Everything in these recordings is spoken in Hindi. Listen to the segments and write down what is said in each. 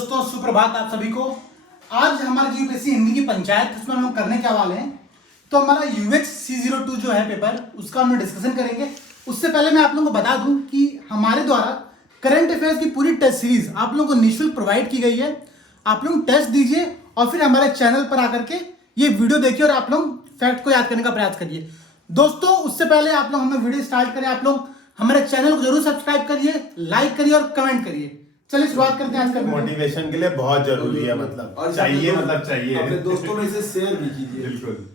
दोस्तों सुप्रभात आप सभी को। आज हमारी यूपीएससी हिंदी की पंचायत उसमें हम लोग करने क्या वाले हैं, तो हमारा UH C02 जो है पेपर, उसका हम लोग डिस्कशन करेंगे। उससे पहले मैं आप लोगों को बता दूं कि हमारे द्वारा करंट अफेयर्स की पूरी टेस्ट सीरीज आप लोगों को निःशुल्क प्रोवाइड की गई है। आप लोग टेस्ट दीजिए और फिर हमारे चैनल पर आकर के ये वीडियो देखिए और आप लोग फैक्ट को याद करने का प्रयास करिए। दोस्तों उससे पहले आप लोग हमें वीडियो स्टार्ट करें, आप लोग हमारे चैनल को जरूर सब्सक्राइब करिए, लाइक करिए और कमेंट करिए। चलिए शुरुआत करते हैं आज का वीडियो। मोटिवेशन के लिए बहुत जरूरी है, मतलब चाहिए, मतलब चाहिए। अपने दोस्तों में इसे शेयर भी कीजिए। बिल्कुल।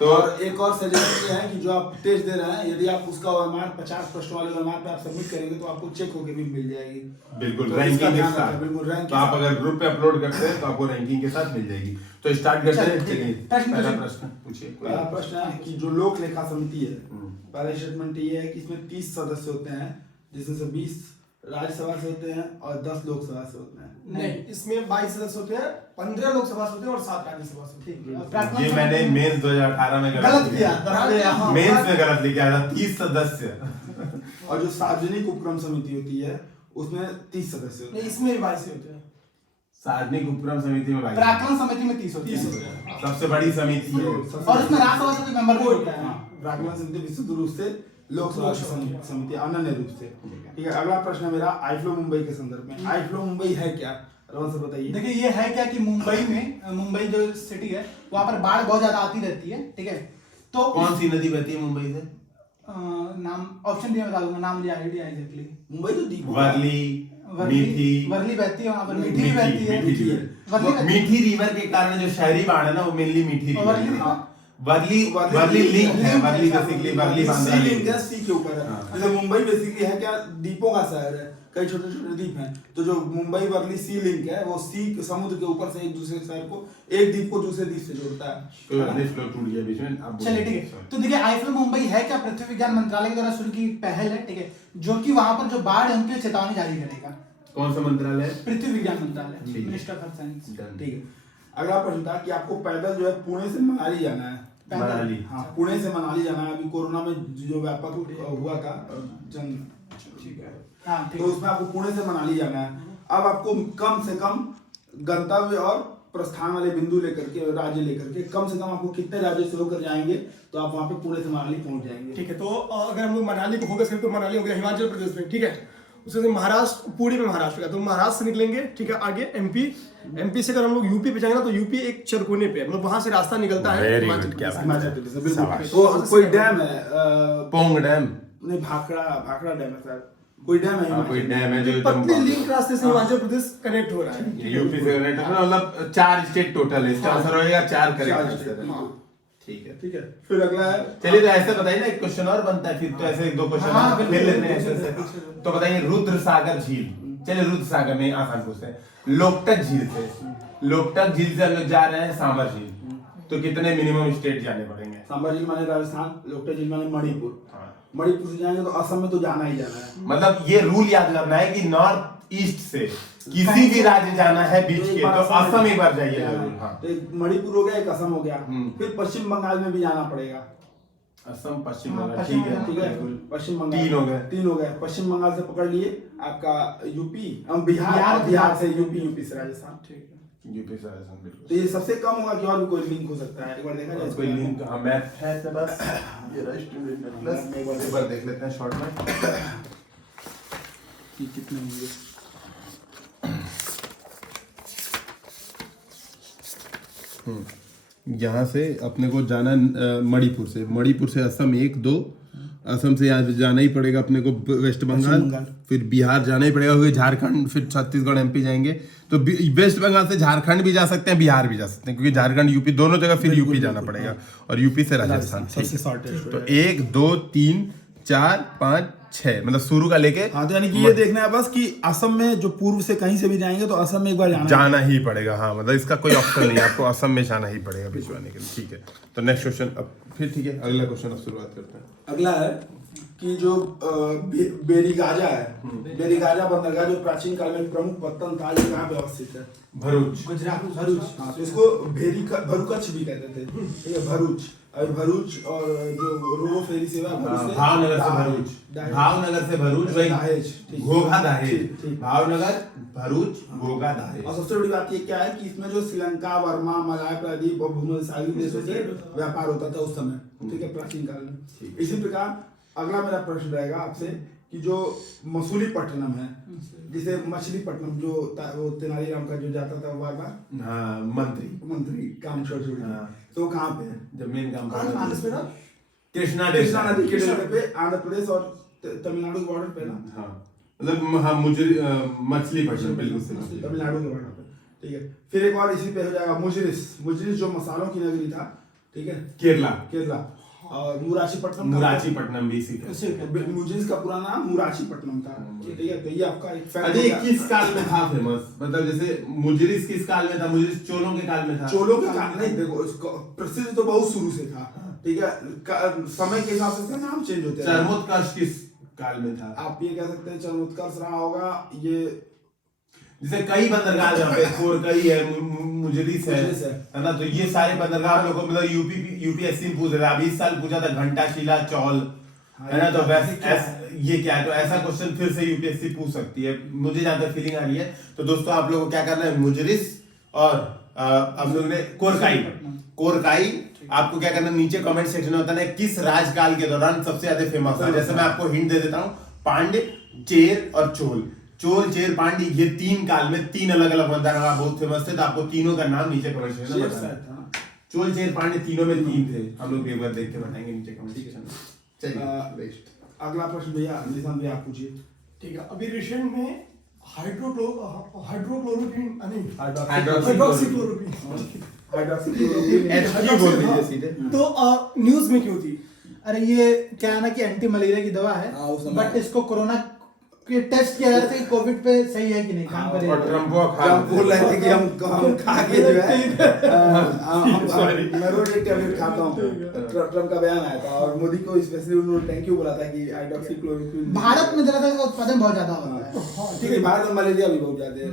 तो और एक और सजेशन ये है कि जो आप टेस्ट दे रहे हैं, यदि आप उसका ओएमआर 50 प्रश्न वाले ओएमआर पे आप सबमिट करेंगे तो आपको चेक होके भी मिल जाएगी। बिल्कुल, तो रैंकिंग के साथ। बिल्कुल रैंक। तो आप अगर ग्रुप पे अपलोड करते हैं तो आपको रैंकिंग के साथ मिल जाएगी। तो स्टार्ट करते हैं। चलिए पहला प्रश्न पूछिए। पहला प्रश्न है कि जो लोक लेखा समिति है, पहला स्टेटमेंट ये है कि इसमें 30 सदस्य होते हैं, जिसमें से 20 राज्यसभा से होते हैं और 10 लोकसभा से होते हैं। नहीं, इसमें 22 सदस्य होते हैं, 15 लोकसभा से होते हैं और 7 राज्यसभा से होते हैं। ये मैंने मेंस 2018 में गलत किया। मेंस में गलत लिखा था। 30 सदस्य। और जो सार्वजनिक उपक्रम समिति होती है उसमें 30 सदस्य होते नहीं, हैं। इसमें भी 22 होते हैं। सार्वजनिक उपक्रम समिति में 22। प्राक्कलन समिति में 30 होती 30 है होते हैं। सबसे बड़ी समिति है। और इसमें राज्यसभा से कोई मेंबर भी होता है। प्राक्कलन समिति विशुद्ध रूप से लोकसभा समिति अनन्य रूप से। ठीक है, अगला प्रश्न मेरा आईफ्लो मुंबई के संदर्भ में। आईफ्लो मुंबई है क्या, रमन सर बताइए। देखिए ये है क्या कि मुंबई जो सिटी है वहाँ पर बाढ़ बहुत ज्यादा आती रहती है। ठीक है, तो कौन सी नदी बहती है मुंबई से? नाम ऑप्शन दिया बता दूंगा, नाम लिया आइडिया एग्जैक्टली। मुंबई तो दीप वर्ली वर्ली बहती है, वहाँ पर मीठी भी बहती है। मीठी रिवर के कारण जो शहरी बाढ़ है ना, वो मेनली मीठी रिवर है। वर्ली लिंक है। वर्ली बेसिकली वर्ली बांद्रा लिंक है। सी के ऊपर है। जैसे मुंबई बेसिकली है क्या, द्वीपों का शहर है, कई छोटे छोटे द्वीप हैं। तो जो मुंबई वर्ली सी लिंक है, वो सी समुद्र के ऊपर से एक दूसरे शहर को, एक द्वीप को दूसरे द्वीप से जोड़ता है। तो नदी फ्लो टूट गया बीच में। अब चलिए ठीक है, तो देखिए आईफ्लो मुंबई है क्या, पृथ्वी विज्ञान मंत्रालय के द्वारा शुरू की पहल है। ठीक है, जो कि वहां पर जो बाढ़ है उनके लिए चेतावनी जारी करेगा। कौन सा मंत्रालय है? पृथ्वी विज्ञान मंत्रालय, ठीक है। Minister of science. ठीक है, अगला प्रश्न था कि आपको पैदल जो है पुणे से मनाली जाना है। मनाली। हाँ, पुणे से मनाली जाना है। अभी कोरोना में जो व्यापक हुआ था जन, ठीक है, हाँ ठीक तो है। उसमें आपको पुणे से मनाली जाना है। अब आपको कम से कम गंतव्य और प्रस्थान वाले बिंदु लेकर के, राज्य लेकर के, कम से कम आपको कितने राज्य से होकर जाएंगे तो आप वहाँ पे पुणे से मनाली पहुंच जाएंगे। ठीक है, तो अगर हम लोग मनाली को फोकस करें तो मनाली हो गया हिमाचल प्रदेश में। ठीक है, उसके बाद महाराष्ट्र, पूरी में महाराष्ट्र का, तो महाराष्ट्र से निकलेंगे। ठीक है, आगे एमपी से अगर हम लोग यूपी पे जाएंगे ना, तो यूपी एक चरकोने पे, मतलब वहां से रास्ता निकलता है हिमाचल प्रदेश। हिमाचल प्रदेश से बिल्कुल। तो कोई डैम है, पोंग डैम नहीं, भाखड़ा डैम है सर, कोई डैम है कोई डैम है जो पतली लिंक रास्ते से हिमाचल प्रदेश कनेक्ट हो रहा है। यूपी से कनेक्ट है, मतलब 4 स्टेट टोटल है। इसका आंसर होएगा 4 करेक्ट। ठीक है, ठीक है। फिर अगला है, चलिए तो ऐसे बताइए ना, एक क्वेश्चन और बनता है, फिर तो ऐसे 1-2 हाँ, क्वेश्चन फिर लेते हैं ऐसे। तो बताइए रुद्र सागर झील। चलिए रुद्र सागर में आसान पूछते हैं। लोकटक झील से हम लोग जा रहे हैं सांबर झील, तो कितने मिनिमम स्टेट जाने पड़ेंगे? सांबर झील माने राजस्थान, लोकटक झील माने मणिपुर। मणिपुर से जाएंगे तो असम में तो जाना ही जाना है। मतलब ये रूल याद करना है कि नॉर्थ ईस्ट से किसी भी राज्य जाना है बीच के, तो असम एक बार जाइए जरूर। हाँ, तो एक मणिपुर हो गया, एक असम हो गया। फिर पश्चिम बंगाल में भी जाना पड़ेगा। असम पश्चिम बंगाल, पश्चिम ठीक है, ठीक है, पश्चिम बंगाल 3 हो गए। पश्चिम बंगाल से पकड़ लिए आपका यूपी, बिहार से यूपी से राजस्थान। ठीक है, यूपी से राजस्थान, बिल्कुल। तो ये सबसे कम होगा कि और भी कोई लिंक हो सकता है, एक बार देखा जाए। कोई लिंक? हाँ, मैथ है तो बस ये रहा स्टूडेंट प्लस। एक बार देख लेते हैं शॉर्ट में कि कितने होंगे। यहाँ से अपने को जाना मणिपुर से असम 1-2, असम से यहाँ जाना ही पड़ेगा अपने को वेस्ट बंगाल, फिर बिहार जाना ही पड़ेगा, फिर झारखंड, फिर छत्तीसगढ़ एमपी जाएंगे। तो वेस्ट बंगाल से झारखंड भी जा सकते हैं, बिहार भी जा सकते हैं, क्योंकि झारखंड यूपी दोनों जगह फिर यूपी जाना पड़ेगा, और यूपी से राजस्थान। सबसे शॉर्टेस्ट। तो 1 2 3 4 5 6, मतलब शुरू का लेके। हाँ, तो यानी कि ये देखना है बस कि असम में जो पूर्व से कहीं से भी जाएंगे तो असम में एक बार जाना ही पड़ेगा। हाँ, मतलब इसका कोई ऑप्शन नहीं है, आपको असम में जाना ही पड़ेगा भिजवाने के लिए। ठीक है, तो नेक्स्ट क्वेश्चन अब फिर, ठीक है, अगला क्वेश्चन अब शुरुआत करते हैं। अगला है कि जो बेरीगाजा है, बेरीगाजा बंदरगाह जो प्राचीन काल में प्रमुख पत्तन था, ये कहाँ पे अवस्थित है? भरूच, गुजरात, भरूच। हाँ, तो इसको भरूकच्छ भी कहते थे। ठीक है, भरूच। अभी भरूच और जो रोरो फेरी सेवा है, भरूच से भावनगर से भरूच, दाहेज। भावनगर से भरूच, वही दाहेज, ठीक। घोघा दाहेज, ठीक, ठीक। भावनगर भरूच घोघा दाहेज। और सबसे बड़ी बात ये क्या है कि इसमें जो श्रीलंका, वर्मा, मलाय प्रायद्वीप और भूमध्यसागरीय देशों से व्यापार होता था उस समय, ठीक है, प्राचीन काल में। इसी प्रकार अगला मेरा प्रश्न रहेगा आपसे कि जो मसूलीपट्टनम है, जिसे मछलीपट्टनम, जो वो तेनालीराम का जो जाता था बार बार हाँ, मंत्री काम छोड़ छोड़ हाँ। तो वो कहाँ पे है? जब मेन काम आंध्र में ना कृष्णा कृष्णा नदी के डेल्टा पे, आंध्र प्रदेश और तमिलनाडु के बॉर्डर पे ना, हाँ, मतलब हाँ, मुझे मछलीपट्टनम बिल्कुल सही। तमिलनाडु के बॉर्डर पे, ठीक है। फिर एक और इसी पे हो जाएगा मुजिरिस जो मसालों की नगरी था, ठीक है, केरला। और मुराचीपट्टनम भी इसी का। मुजिरिस का पुराना नाम मुराचीपट्टनम था, ठीक है। तो ये आपका एक फैक्ट अरे किस काल में था फेमस, मतलब जैसे मुजरिस किस काल में था? मुजरिस चोलों के काल में था। चोलों के काल नहीं, देखो इसको प्रसिद्ध तो बहुत शुरू से था, ठीक है। समय के हिसाब से इसका नाम चेंज होते हैं। चरमोत्कर्ष किस काल में था? आप ये कह सकते हैं चरमोत्कर्ष रहा होगा ये, जैसे कई बंदरगाह जहाँ पे कोरकई है, मुजरिस है ना, तो ये सारे बंदरगाह हम लोग को मतलब यूपीएससी में पूछ रहे थे। अभी इस साल पूछा था घंटाशिला चौल, है ना, तो वैसे ये क्या है, तो ऐसा क्वेश्चन फिर से यूपीएससी पूछ सकती है, मुझे जहाँ तक फीलिंग आ रही है। तो दोस्तों आप लोगों को क्या करना है, मुजरिस और हम लोग ने कोरकाई आपको क्या करना, नीचे कमेंट सेक्शन में बताना है किस राजकाल के दौरान सबसे ज्यादा फेमस है। जैसे मैं आपको हिंट दे देता हूँ, पांड्य, चेर और चोल, चेर, पांड्य, ये 3 काल में 3 अलग अलग बंदरगाह बहुत फेमस थे। तो आपको तीनों का नाम नीचे कमेंट सेक्शन में बताना है। चोल, चेर, पांड्य तीनों में 3 थे, हम लोग एक बार देख के बताएंगे नीचे कमेंट सेक्शन में। चलिए अगला प्रश्न भैया निशान भैया आप पूछिए। ठीक है। अभी रिसेंट में हाइड्रोक्लोरोक्विन नहीं हाइड्रोक्सीक्लोरोक्विन बोल दीजिए सीधे। तो न्यूज में क्यों थी? अरे ये क्या है ना कि एंटी मलेरिया की दवा है, हाँ, उस समय। बट इसको कोरोना के टेस्ट किया जा रहा था कि कोविड पे सही है कि नहीं, काम और करेगा। हम बोल रहे थे कि हम खा के जो है मैं रोज एक टैबलेट खाता हूँ। ट्रम्प का बयान आया था और मोदी को स्पेशली उन्होंने थैंक यू बोला था कि हाइड्रोक्सीक्लोरोक्विन भारत में जरा सा उत्पादन बहुत ज्यादा होता है। ठीक है, भारत में मलेरिया भी बहुत ज्यादा है।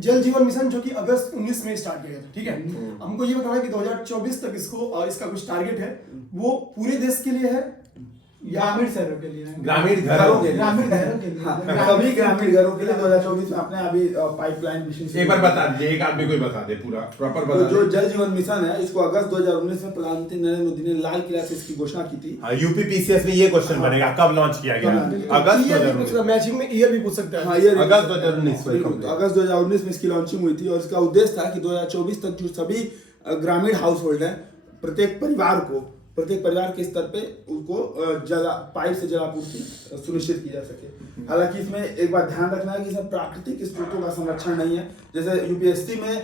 जल जीवन मिशन जो कि अगस्त 19 में स्टार्ट किया गया था, ठीक है। हमको ये बताना है कि 2024 तक इसको इसका कुछ टारगेट है, वो पूरे देश के लिए है ग्रामीण शहरों के लिए, ग्रामीण घरों के लिए, ग्रामीण घरों के लिए, सभी ग्रामीण घरों के लिए 2024 में आपने अभी पाइपलाइन मिशन एक बार बता दीजिए, एक आदमी कोई बता दे पूरा प्रॉपर बता जो दे। जल जीवन मिशन है, इसको अगस्त 2019 में प्रधानमंत्री नरेंद्र मोदी ने लाल किला से इसकी घोषणा की थी। यूपीपीसीएस में ये क्वेश्चन बनेगा, कब लॉन्च किया गया? अगस्त 2019। मैचिंग में ईयर भी पूछ सकता है। हाँ, ये अगस्त 2019 बिल्कुल, अगस्त 2019 में इसकी लॉन्चिंग हुई थी और इसका उद्देश्य था कि 2024 तक जो सभी ग्रामीण हाउस होल्ड है, प्रत्येक परिवार के स्तर पे उनको पाइप से जलापूर्ति सुनिश्चित की जा सके। हालांकि इसमें एक बात ध्यान रखना है कि इसमें प्राकृतिक स्रोतों का संरक्षण नहीं है। जैसे यूपीएससी में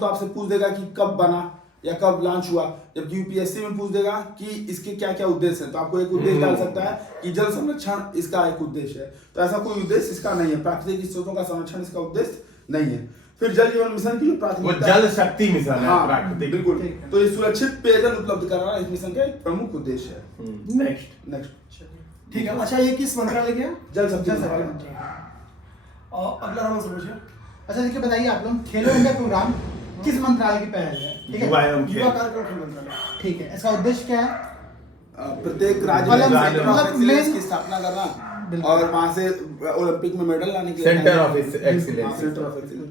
तो आपसे पूछ देगा कि कब बना या कब लॉन्च हुआ, जबकि यूपीएससी में पूछ देगा कि इसके क्या क्या उद्देश्य है। तो आपको एक उद्देश्य डाल सकता है कि जल संरक्षण इसका एक उद्देश्य है, तो ऐसा कोई उद्देश्य इसका नहीं है। प्राकृतिक स्रोतों का संरक्षण इसका उद्देश्य नहीं है। फिर जल जीवन मिशन की जो वो प्राथमिकता, जल शक्ति मिशन है, हाँ, प्राकृतिक। बिल्कुल। तो ये सुरक्षित पेयजल उपलब्ध कराना इस मिशन का एक प्रमुख उद्देश्य है। नेक्स्ट ठीक है। अच्छा, ये किस मंत्रालय के हैं? जल शक्ति मंत्रालय। और अगला राउंड से पूछिए। अच्छा देखिए, बताइए आप लोग, खेलो इंडिया प्रोग्राम किस मंत्रालय की पहल है? ठीक युवा है, एवं युवा खेल। कार्यक्रम खेल मंत्रालय। ठीक है, इसका उद्देश्य क्या है? प्रत्येक राज्य में मतलब सेंटर ऑफ मतलब एक्सीलेंस main- की स्थापना करना बिल्कुल। और वहां से ओलंपिक में मेडल लाने के लिए centre of excellence. Centre of excellence.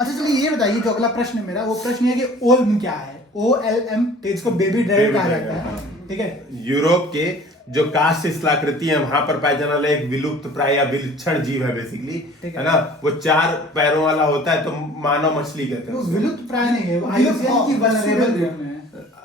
अच्छा चलिए ये बताइए, जो अगला प्रश्न है मेरा, वो प्रश्न ये है कि ओल्म क्या है? OLM, इसको बेबी ड्राइवर कहा जाता है, ठीक है। यूरोप के जो काष्ठ शिलाकृति है वहां पर पाया जाने वाला एक विलुप्त प्राय या विलक्षण जीव है बेसिकली, ठीक है ना। वो 4 पैरों वाला होता है, तो मानव मछली कहते वो हैं। विलुप्त प्राय नहीं है, वो IUCN की वल्नरेबल ग्रुप में है।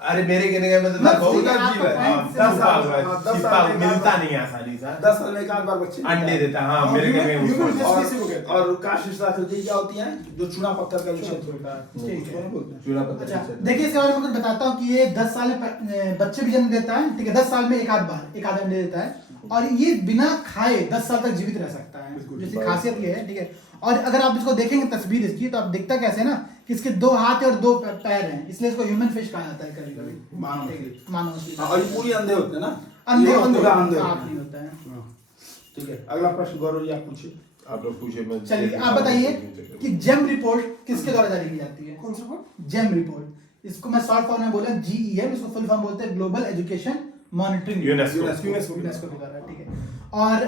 अरे मेरे कहने का मतलब मतलब बहुत ठीक है, जीव है। आपका हाँ, point छिपा से- हुआ है, हाँ, 10 छिपा साल में मिलता नहीं है आसानी से। 10 साल में एक आध बार बच्चे अंडे देता है, हाँ मेरे कहने का ह्यूमन मतलब। किसी को कहते हैं। और काष्ठ शिलाकृति क्या होती है? जो चूना पत्थर का क्षेत्र होता है, ठीक है। उसको बोलते हैं। चूड़ा पत्थर अच्छा से- देखिए, इसके बारे में कुछ बताता हूँ कि ये 10 साल में बच्चे भी जन्म देता है, ठीक है। 10 साल में एक आध अंडे देता है, और ये बिना खाए 10 साल तक जीवित रह सकता है, जिसकी खासियत ये है, ठीक है। और अगर आप इसको देखेंगे तस्वीर इसकी, तो आप दिखता कैसे ना कि इसके 2 हाथ और 2 पैर हैं, इसलिए इसको ह्यूमन फिश कहा जाता है कभी कभी, मानव मछली। मानव मछली। हाँ, और ये पूरी अंधे होते हैं ना, अंधे ये अंधे पूरा अंधे आँख होते नहीं हैं। होता है। हाँ, ठीक है। अगला प्रश्न गौरव जी आप पूछिए। आप लोग पूछे, मैं चलिए आप बताइए कि जेम रिपोर्ट किसके द्वारा जारी की जाती है? कौन सा बोल? जेम रिपोर्ट, इसको मैं शॉर्ट फॉर्म में बोला GEM, इसको फुल फॉर्म बोलते हैं ग्लोबल एजुकेशन मॉनिटरिंग यूनेस्को बता रहा है, ठीक है। और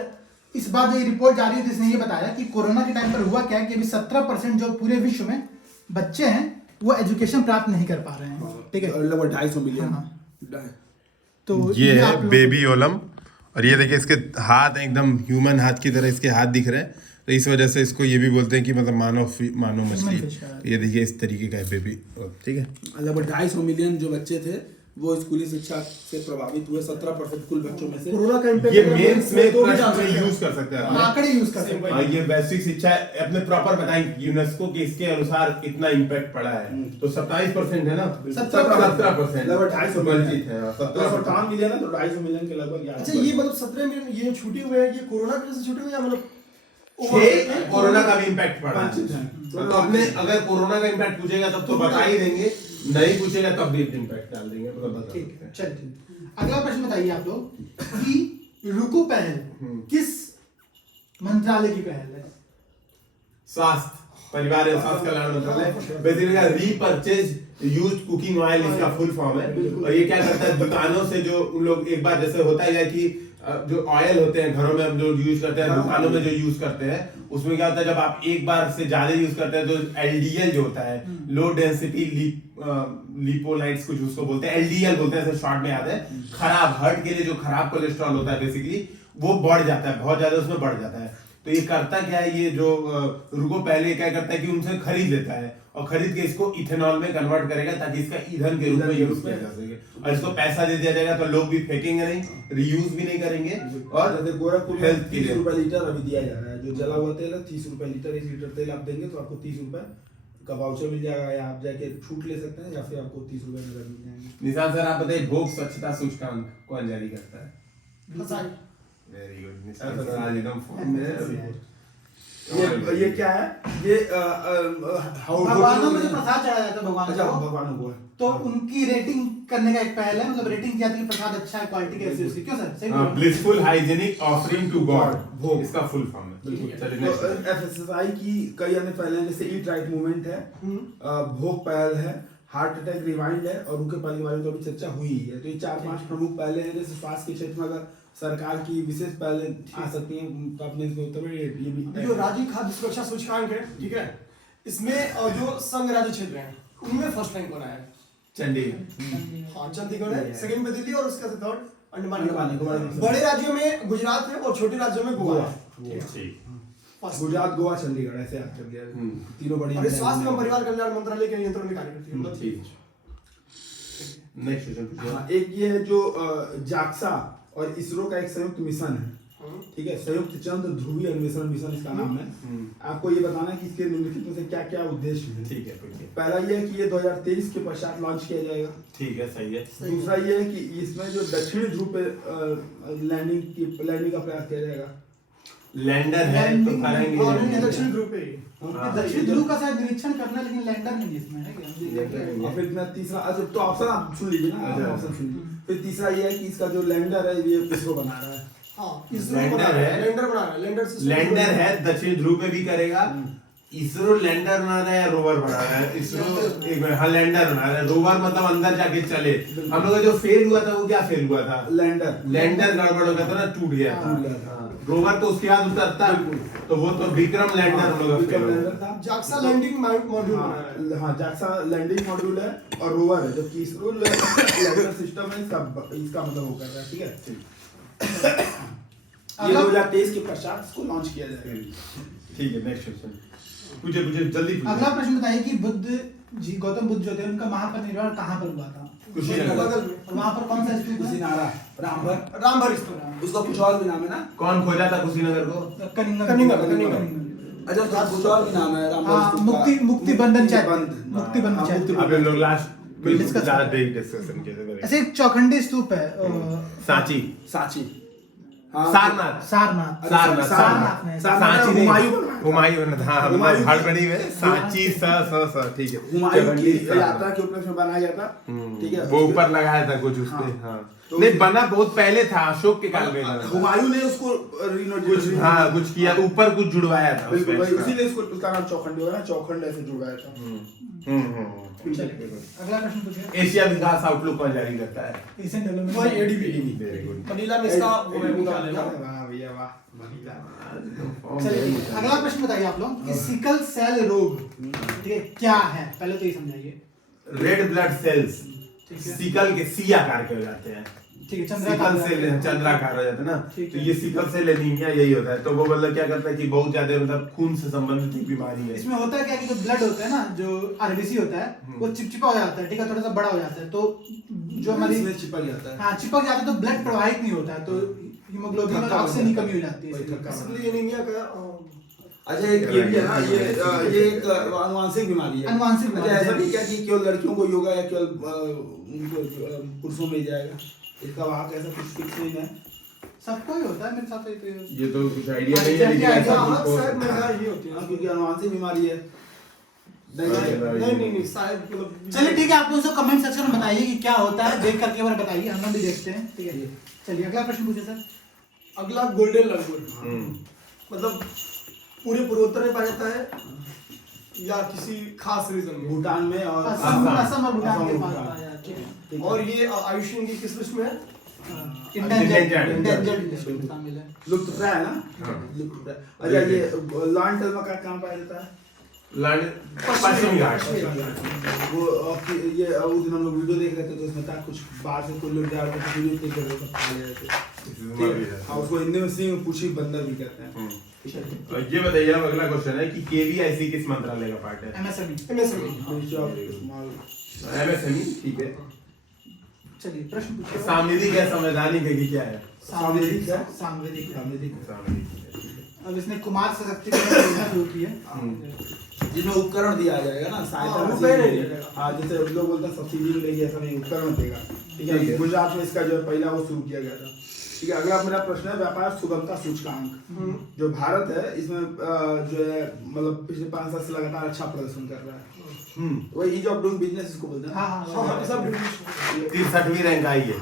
इस बार जो ये रिपोर्ट जारी हुई थी इसने ये बताया कि कोरोना के टाइम पर हुआ क्या कि अभी 17% जो पूरे विश्व में बच्चे हैं वो एजुकेशन प्राप्त नहीं कर पा रहे हैं, ठीक है। लगभग 250 मिलियन। हाँ। तो ये आप है लोगों को- बेबी ओलम, और ये देखिए इसके हाथ एकदम ह्यूमन हाथ की तरह इसके हाथ दिख रहे हैं, तो इस वजह से इसको ये भी बोलते हैं कि मतलब मानव मछली। fish का। ये देखिए इस तरीके का है बेबी, ठीक है। लगभग 250 मिलियन जो बच्चे थे वो स्कूली शिक्षा से प्रभावित हुए। 17% कुल बच्चों में से। कोरोना का इम्पैक्ट ये मेंस में तो भी प्रश्न डाल में सकते हैं। यूज कर सकते हैं। आंकड़े यूज कर सकते हैं। हाँ, ये वैश्विक शिक्षा अपने प्रॉपर बताएं यूनेस्को के इसके अनुसार इतना इम्पैक्ट पड़ा है, तो 27% है ना, 17% लगभग 250 वंचित है, हाँ, 17 मिलियन है तो 250 मिलियन के लगभग। अच्छा, ये मतलब 17 मिलियन ये छूटे हुए हैं, ये कोरोना की वजह से छूटे हुए हैं या मतलब कोरोना का भी इम्पैक्ट पड़ा वंचित है। हैं। तो अपने अगर कोरोना का इम्पैक्ट पूछेगा तब तो बता ही देंगे, नहीं पूछेगा तब भी इम्पैक्ट डाल देंगे, मतलब बता ठीक सकते है, हैं। चलिए अगला प्रश्न बताइए आप लोग कि रुको पहल किस मंत्रालय की पहल है? स्वास्थ्य परिवार एवं स्वास्थ्य कल्याण मंत्रालय, basically repurchase used cooking oil इसका फुल फॉर्म है। और ये क्या करता है, दुकानों से जो उन लोग एक बार जैसे होता है कि जो ऑयल होते हैं घरों में हम जो यूज करते हैं, दुकानों में जो यूज करते हैं, उसमें क्या होता है जब आप एक बार से ज्यादा यूज करते हैं तो LDL जो होता है, लो डेंसिटी लिपोलाइट्स कुछ उसको बोलते हैं, LDL बोलते हैं, ऐसे शॉर्ट में याद है। खराब हार्ट के लिए जो खराब कोलेस्ट्रॉल होता है बेसिकली वो बढ़ जाता है, बहुत ज्यादा उसमें बढ़ जाता है। तो ये करता क्या है, ये जो रुको पहले क्या करता है कि उनसे खरीद लेता है और खरीद के इसको इथेनॉल में कन्वर्ट करेगा ताकि इसका ईंधन के रूप में यूज किया जा सके, और इसको पैसा दे दिया जाएगा तो लोग भी फेंकेंगे नहीं, रीयूज भी नहीं करेंगे, और जैसे गोरखपुर में हेल्थ के 30 लिए रुपए लीटर अभी दिया जा रहा है। जो जला हुआ तेल है 30 रुपए लीटर, 1 लीटर तेल आप देंगे तो आपको 30 रुपए का वाउचर मिल जाएगा, या आप जाके छूट ले सकते हैं, या फिर आपको 30 रुपए नगद मिल जाएंगे। निशान सर आप बताइए भोग स्वच्छता सूचकांक कौन जारी करता है? फसाई। वेरी गुड निशान सर, आज एकदम फॉर्म में है। ये क्या है? ये भगवानों में जो प्रसाद चढ़ाया जाता है भगवान अच्छा, को, भगवानों को तो उनकी रेटिंग करने का एक पहल है, मतलब रेटिंग किया था कि प्रसाद अच्छा है, क्वालिटी कैसी है उसकी, क्यों सर? सही बोल रहा हूँ? Blissful hygienic offering to god, भोग इसका फुल फॉर्म है। चलिए तो next। FSSAI की कई अन्य पहले जैसे ईट राइट मूवमेंट है, भोग पहल है, हार्ट अटैक रिवाइंड है, और उनके पहले बारे में तो अभी चर्चा हुई ही है। तो ये 4-5 प्रमुख पहले हैं। जैसे स्वास्थ्य के क्षेत्र में अगर सरकार की विशेष पहले आ सकती हैं तो अपने इसके उत्तर में ये भी जो राज्य खाद्य सुरक्षा सूचकांक है, ठीक है, इसमें जो संघ राज्य क्षेत्र हैं उनमें फर्स्ट रैंक बना है चंडीगढ़। हाँ, चंडीगढ़ है, सेकंड पे दिल्ली, और उसका थर्ड अंडमान अंडमान निकोबार। निकोबार। बड़े राज्यों में गुजरात है और छोटे राज्यों में गोवा है। ठीक। फर्स्ट। गुजरात, गोवा, चंडीगढ़ ऐसे याद कर लिया। तीनों बड़ी और ये स्वास्थ्य एवं परिवार कल्याण मंत्रालय के नियंत्रण में कार्य करती है, मतलब ठीक। Next question. हाँ, एक ये है जो जाक्सा और इसरो का एक संयुक्त मिशन है, ठीक है, संयुक्त चंद्र ध्रुवीय अन्वेषण मिशन इसका नाम है। आपको ये बताना है कि इसके निम्नलिखित में से क्या क्या उद्देश्य है। ठीक है, ठीक है। पहला ये है कि ये 2023 के पश्चात लॉन्च किया जाएगा। ठीक है, सही है। दूसरा ये है कि इसमें जो दक्षिणी ध्रुव पे लैंडिंग का प्रयास किया जाएगा। लैंडर है तो करेंगे। और इन्हें दक्षिण ध्रुव पे हाँ। दक्षिण ध्रुव का शायद निरीक्षण करना, लेकिन लैंडर नहीं है इसमें, है क्या? और फिर इतना तीसरा, अच्छा तो ऑप्शन आप सुन लीजिए ना, अच्छा। ऑप्शन सुन लीजिए। फिर तीसरा ये है कि इसका जो लैंडर है ये इसरो बना रहा है। हाँ, इसरो लैंडर बना रहा है। लैंडर बना रहा है, लैंडर से लैंडर है, दक्षिण ध्रुव पे भी करेगा। इसरो लैंडर बना रहा है या रोवर बना रहा है? इसरो एक मिनट, हाँ लैंडर बना रहा है। रोवर मतलब अंदर जाके चले। हम लोग का जो फेल हुआ था वो क्या फेल हुआ था? लैंडर लैंडर गड़बड़ हो गया था ना, टूट गया था। टूट गया था। रोवर तो उसके बाद उतरता, तो वो तो विक्रम लैंडर हम लोग का फेल हुआ। लैंडर था। जाक्सा लैंडिंग मॉड्यूल बना रहा है। हाँ, जाक्सा लैंडिंग मॉड्यूल है और रोवर है, जबकि इसरो लैंडर सिस्टम है, इसका मतलब वो कर रहा है, ठीक है। ये 2023 के पश्चात इसको लॉन्च किया जाएगा। ठीक है, नेक्स्ट क्वेश्चन पूछे जल्दी पूछे। अगला प्रश्न बताइए कि बुद्ध जी, गौतम बुद्ध जो थे, उनका महापरिनिर्वाण कहाँ पर हुआ था? कुशीनगर। बगल में। और वहाँ पर कौन सा स्तूप है? कुशीनारा, रामभर, रामभर स्तूप। उसका कुछ और भी नाम है ना? कौन खोजा था कुशीनगर को? कनिंगन। अच्छा, उसका कुछ और भी नाम है रामभर हाँ, स्तूप का। मुक्ति बंधन चैत्य। बंध। मुक्ति बंधन हाँ, चैत्य। मुक्ति अभी हम लोग लास्ट Discuss ज्यादा करते हैं। डिस्कशन किए थे। ऐसे एक चौखंडी स्तूप है, सांची, सांची, हाँ, सारनाथ, सारनाथ। सारनाथ, सारनाथ में। सारनाथ सांची नहीं। हुमायूं बनवाया हुमायूं हाँ हुमायूं की- हड़बड़ी में सांची स ठीक है हुमायूं की चवंडी सा। यात्रा के उपलक्ष्य में बनाया गया था, ठीक है। वो ऊपर लगाया था कुछ उसपे हाँ। हाँ तो नहीं बना बहुत पहले था अशोक के काल में था। हुमायूं ने उसको कुछ हाँ कुछ किया ऊपर कुछ जुड़वाया था बिल्कुल उसपे भाई, extra। इसीलिए इसको उसका नाम चौखंडी होगा ना, चौखंड ऐसे जुड़वाया था। चलिए अगला प्रश्न पूछिए। एशिया विकास आउटलुक कौन जारी करता है? एशियन डेवलपमेंट वही एडीबी वेरी गुड मनीला में इसका वो है मुख्यालय ना। वाह भैया वाह, मनीला। चलिए अगला प्रश्न बताइए आप लोग कि सिकल सेल रोग ठीक है क्या है, पहले तो ये समझाइए। रेड ब्लड सेल्स ठीक है। सिकल के सी आकार के हो जाते हैं। ठीक है सिकल सेल चंद्राकार हो जाता है ना, ठीक तो है। ये सिकल सेल एनीमिया यही होता है। तो वो मतलब क्या करता है कि बहुत ज्यादा मतलब खून से संबंधित एक बीमारी है। इसमें होता है क्या कि जो ब्लड होता है ना, जो आरबीसी होता है वो चिपचिपा हो जाता है, ठीक है, थोड़ा सा बड़ा हो जाता है, तो जो हमारी इसमें चिपक जाता है। हाँ चिपक जाता है तो ब्लड प्रवाहित नहीं होता है, तो हीमोग्लोबिन और ऑक्सीजन की कमी हो जाती है वही इसलिए। थक्का मारता है। इसलिए एनीमिया का अच्छा एक ये भी है ना, ये एक अनुवांशिक बीमारी है। अनुवांशिक बीमारी अच्छा ऐसा है। नहीं क्या कि केवल लड़कियों को योगा या केवल उनको पुरुषों में ही जाएगा, इसका वहाँ कैसा कुछ फिक्स नहीं है। सबको ही होता है मेरे साथ, तो ये तो कुछ आइडिया नहीं है लेकिन ऐसा हाँ, कुछ हो शायद सकता मेरा है। ये होती है हाँ, क्योंकि अनुवांशिक बीमारी है। नहीं शायद मतलब चलिए ठीक है, आप लोग कमेंट सेक्शन में बताइए कि क्या होता है, देख करके बार बताइए, हम लोग भी देखते हैं, ठीक है। चलिए अगला प्रश्न पूछिए सर। अगला गोल्डन लंगूर मतलब पूरे पूर्वोत्तर में पाया जाता है या किसी खास रीजन में। भूटान में और असम और भूटान के असम पास और पाया जाता है। ठीक है। और ये आयुष्मान की किस लिस्ट में है? इंडेंजर्ड लिस्ट में शामिल है। लुप्तप्राय है ना, लुप्तप्राय। अच्छा ये लॉन टेल्मा का कहाँ पाया जाता है? लैंड पश्चिमी घाट वो ये उस दिन हम लोग वीडियो देख रहे थे तो उसमें था कुछ बाहर से कोई लोग जा रहे थे, वीडियो क्लिक कर रहे थे, खा ले रहे थे। ठीक है। हाँ, उसको हिंदी में सिंह पूछी बंदर भी कहते हैं। और ये बताइए अब अगला क्वेश्चन है कि केवीआईसी किस मंत्रालय का पार्ट है? MSME. Ministry of small MSME ठीक है। चलिए प्रश्न पूछिए। सामवेदी क्या संवैधानिक है कि क्या है? सांवेदिक है, सांवेदिक है। सामवेदिक सामवेदी अब इसने कुमार सशक्तिकरण योजना शुरू की है। जिसमें उपकरण दिया जाएगा ना, सहायता हाँ, राशि रुपए नहीं देगी। दिया जाएगा। हाँ, जैसे लोग बोलते हैं सब्सिडी मिलेगी, ऐसा नहीं, उपकरण देगा। ठीक ठीक है। है। गुजरात में इसका जो है पहला वो शुरू किया गया था। ठीक है। अगला मेरा प्रश्न है व्यापार सुगमता सूचकांक। जो भारत है इसमें जो है मतलब पिछले 5 साल से लगातार अच्छा प्रदर्शन कर रहा है। वही ईज ऑफ डूइंग बिजनेस इसको बोलते हैं। हाँ, हाँ सब 63वीं रैंक आई है।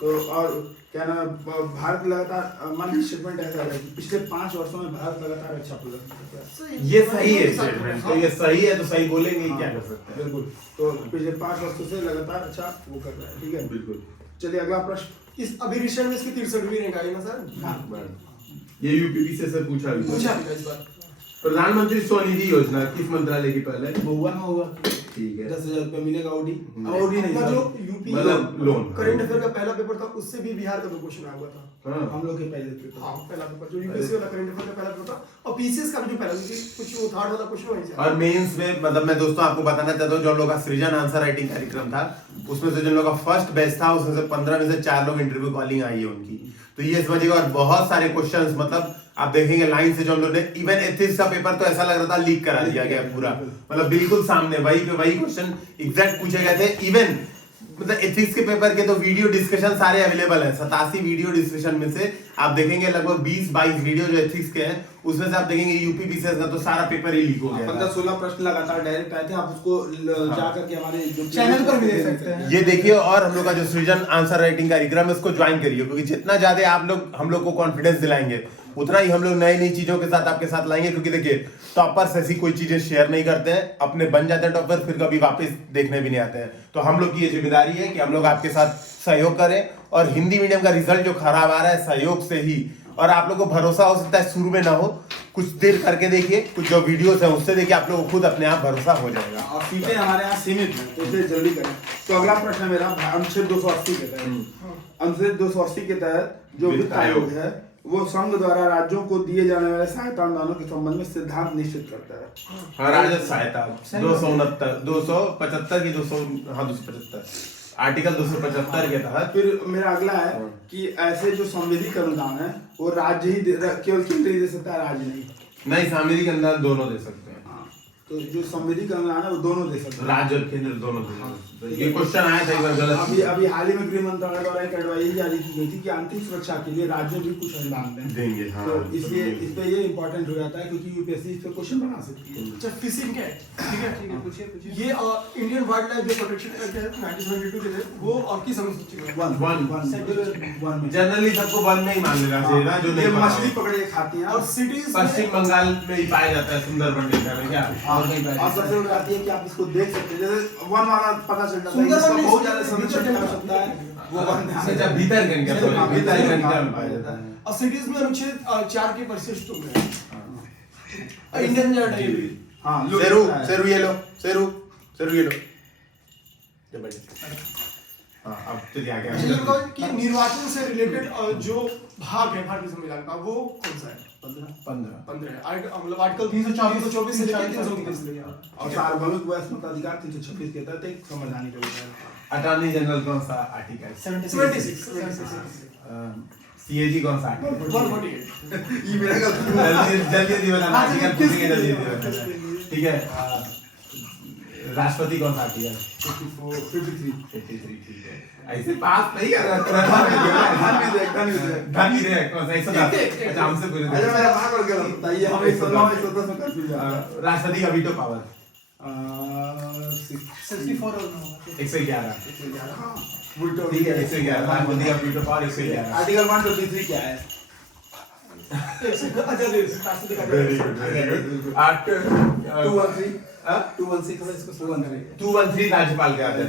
तो और क्या नाम है, भारत लगातार मानी स्टेटमेंट ऐसा है कि पिछले 5 वर्षों में भारत लगातार अच्छा प्रदर्शन कर रहा है। ये सही है स्टेटमेंट, तो ये सही है तो सही बोलेंगे क्या कर सकते हैं। बिल्कुल। तो पिछले 5 वर्षों से लगातार अच्छा वो कर रहा है। ठीक है। बिल्कुल। चलिए अगला प्रश्न। इस अभी रिसेंट में इसकी 63वीं रैंक आई ना सर? ये यूपीपीसी से पूछा भी पूछा भी था इस बार। प्रधानमंत्री स्वनिधि योजना किस मंत्रालय की पहल है? बहुआ में होगा ठीक है। 10,000 रुपये मिलेगा ओडी। ओडी नहीं अपना सर, जो यूपी मतलब लोन। करंट अफेयर का पहला पेपर था उससे भी बिहार का 2 क्वेश्चन आया हुआ था। हाँ हम लोग के पहले पेपर। हाँ पहला पेपर जो यूपीएससी वाला करंट अफेयर का पहला पेपर था और पीसीएस का भी जो पहला कुछ वो थर्ड वाला क्वेश्चन वहीं से आया। और मेंस में मतलब मैं दोस्तों आपको बताना चाहता हूँ जो हम लोग का सृजन आंसर राइटिंग कार्यक्रम था उसमें से जिन लोगों का फर्स्ट बैच था उसमें से 15 में से 4 लोग इंटरव्यू कॉलिंग आई है उनकी। तो ये इस वजह का और बहुत सारे क्वेश्चंस मतलब आप देखेंगे लाइन से जो हम लोग ने इवन एथिक्स का पेपर तो ऐसा लग रहा था लीक करा दिया गया पूरा, मतलब बिल्कुल सामने वही पे वही क्वेश्चन एग्जैक्ट पूछे गए थे। इवन मतलब एथिक्स के पेपर के तो वीडियो डिस्कशन सारे अवेलेबल है। 87 वीडियो डिस्कशन में से आप देखेंगे लगभग 20-22 वीडियो जो एथिक्स के हैं उसमें से आप देखेंगे यूपीपीसीएस का तो सारा पेपर ही लीक हो गया। 15-16 प्रश्न लगातार डायरेक्ट आए थे, आप उसको जा करके हमारे जो चैनल पर भी देख सकते हैं। ये देखिए और हम लोग का जो सृजन आंसर राइटिंग कार्यक्रम है उसको ज्वाइन करिए क्योंकि जितना ज्यादा आप लोग हम लोग को कॉन्फिडेंस दिलाएंगे उतना ही हम लोग नई नई चीजों के साथ आपके साथ लाएंगे। क्योंकि देखिए टॉपर्स ऐसी कोई चीजें शेयर नहीं करते हैं, अपने बन जाते हैं टॉपर फिर कभी वापस देखने भी नहीं आते हैं। तो हम लोग की ये जिम्मेदारी है कि हम लोग आपके साथ सहयोग करें और हिंदी मीडियम का रिजल्ट जो खराब आ रहा है सहयोग से ही, और आप लोग को भरोसा हो सकता है शुरू में ना हो, कुछ देर करके देखिए, कुछ जो वीडियोस हैं उससे देखिए आप लोगों को खुद अपने आप भरोसा हो जाएगा। और सीटें हमारे यहाँ सीमित हैं तो इसलिए जल्दी करें। तो अगला प्रश्न मेरा अनुच्छेद 280 के तहत, अनुच्छेद 280 के तहत जो वित्त आयोग है वो संघ द्वारा राज्यों को दिए जाने वाले सहायता अनुदानों के संबंध में सिद्धांत निश्चित करता है। हाँ राजस्व सहायता 275 की 275 आर्टिकल 275 के तहत। फिर मेरा अगला है कि ऐसे जो संविधिक अनुदान है वो राज्य ही केवल केंद्र ही दे सकता है, राज्य नहीं। नहीं सामने के अंदर दोनों दे सकते हैं। हाँ, तो जो संविधिकरण है वो दोनों दे सकते हैं। राज्य और केंद्र दोनों तो ये क्वेश्चन आया था एक बार गलत। अभी हाल ही में गृह मंत्रालय द्वारा एक एडवाइजरी जारी की गई थी कि आंतरिक सुरक्षा के लिए राज्य भी कुछ अनुदान देंगे, हाँ। तो इसलिए इस पे ये इंपॉर्टेंट हो जाता है क्योंकि यूपीएससी इस पे क्वेश्चन बना सकती है। अच्छा फिशिंग क्या है? ठीक है पूछिए। ये इंडियन वाइल्ड लाइफ जो प्रोटेक्शन एक्ट है 1972 के थे, वो और किस अनुसूची में? वन में जनरली सबको वन में ही मान लेना चाहिए ना, जो ये नहीं मछली पकड़ के खाती हैं और सिटीज पश्चिम बंगाल में ही पाया जाता है, सुंदरबन डेल्टा में क्या और नहीं पाया और जाता। सबसे बड़ी बात ये है कि आप इसको देख सकते हैं, जैसे वन वाला पता चलता है सुंदरबन इसका में बहुत ज्यादा संरक्षण भीतर कर सकता है वो वन अच्छा भीतर गन क्या भीतर गन क्या पाया जाता है। और सिटीज में अनुच्छेद 4 के परिशिष्ट में है। इंडियन जाट है ये भी। हाँ सेरू ये लो सेरू ये लो। हाँ अब चलिए आगे ये बताओ कि निर्वाचन से रिलेटेड जो भाग है भारतीय संविधान का वो कौन सा है? 15 है। मतलब आर्टिकल 324 से लेकर 329 से लेकर और सार्वभौमिक व मताधिकार 326 के तहत एक संवैधानिक अधिकार अटॉर्नी जनरल कौन सा आर्टिकल? 76 सीएजी कौन सा आर्टिकल? 148 ये मेरा गलती जल्दी बताना आर्टिकल पूछेंगे जल्दी बताना। ठीक है राष्ट्रपति कौन सा आर्टिकल? 53 ठीक है। ऐसे पास नहीं कर रहा धन विधेयक कौन सा? 110। अच्छा हमसे पूछे थे। अच्छा मेरा भाग और गलत था ये हम 109 110 में कंफ्यूज है। राष्ट्रपति का वीटो पावर 64 और 111 उल्टो ठीक है 111 राष्ट्रपति का वीटो पावर 111। आर्टिकल 123 क्या है? Very good. आर्टिकल 213 राज्यपाल के आते थे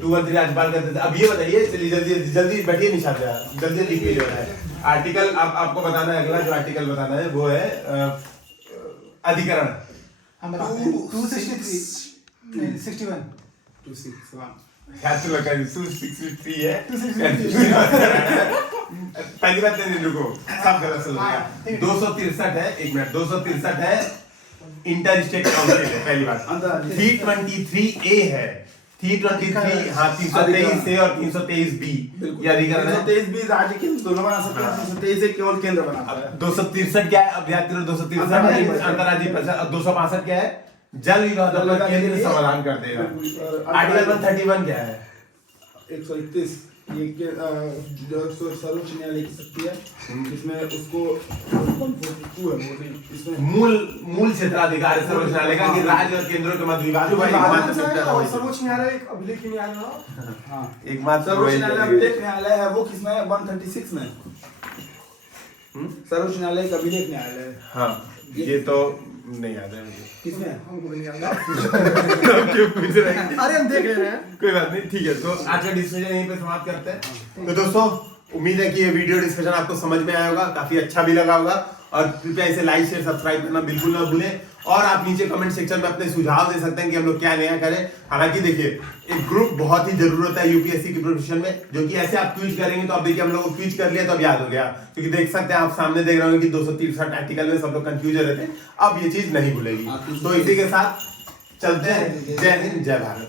213 राज्यपाल करते थे। अब ये बताइए चलिए जल्दी बैठिए निशा जल्दी लिख लीजिए है आर्टिकल। अब आपको बताना है अगला जो आर्टिकल बताना है वो है अधिकरण 263 है। पहली बात नहीं रुको सब गलत सुन लिया। 263 है एक मिनट 263 है इंटर स्टेट काउंसिल है पहली बात। 323A है 323 हाँ 323 से और 323 बी ये अधिकरण है। 323 भी राज्य के दोनों बना सकते हैं 323 एक केवल केंद्र बनाता है। 263 क्या है? अब याद करो 263 अंतर्राज्यीय परिषद। 265 क्या है? जल विवाद पर केंद्र समाधान कर देगा। आर्टिकल 131 क्या है? 131 ये जो सर्वोच्च न्यायालय की शक्ति है इसमें उसको 142 है वो नहीं इसमें मूल क्षेत्राधिकार है सर्वोच्च न्यायालय का कि राज्य और केंद्र के मध्य विवाद को सर्वोच्च न्यायालय एक अभिलेख न्यायालय हाँ एकमात्र सर्वोच्च न्यायालय अभिलेख न्यायालय है वो किसमें है 136 में सर्वोच्च न्यायालय का अभिलेख न्यायालय है। हाँ ये तो नहीं याद है मुझे किसमें है? हमको भी नहीं आता। क्यों पूछ रहे हैं? अरे हम देख रहे हैं। कोई बात नहीं ठीक है तो आज का डिस्कशन यहीं पे समाप्त करते हैं। तो दोस्तों उम्मीद है कि ये वीडियो डिस्कशन आपको समझ में आया होगा काफी अच्छा भी लगा होगा और कृपया इसे लाइक शेयर सब्सक्राइब करना बिल्कुल ना भूलें और आप नीचे कमेंट सेक्शन में अपने सुझाव दे सकते हैं कि हम लोग क्या नया करें। हालांकि देखिए एक ग्रुप बहुत ही जरूरत है यूपीएससी की प्रिपरेशन में जो कि ऐसे आप क्विज करेंगे तो अब देखिए हम लोग को क्विज कर लिया तो अब याद हो गया क्योंकि देख सकते हैं आप सामने देख रहे होंगे कि 263 आर्टिकल में सब लोग कंफ्यूज रहते हैं। अब ये चीज नहीं भूलेगी। तो इसी के साथ चलते हैं। जय हिंद जय भारत।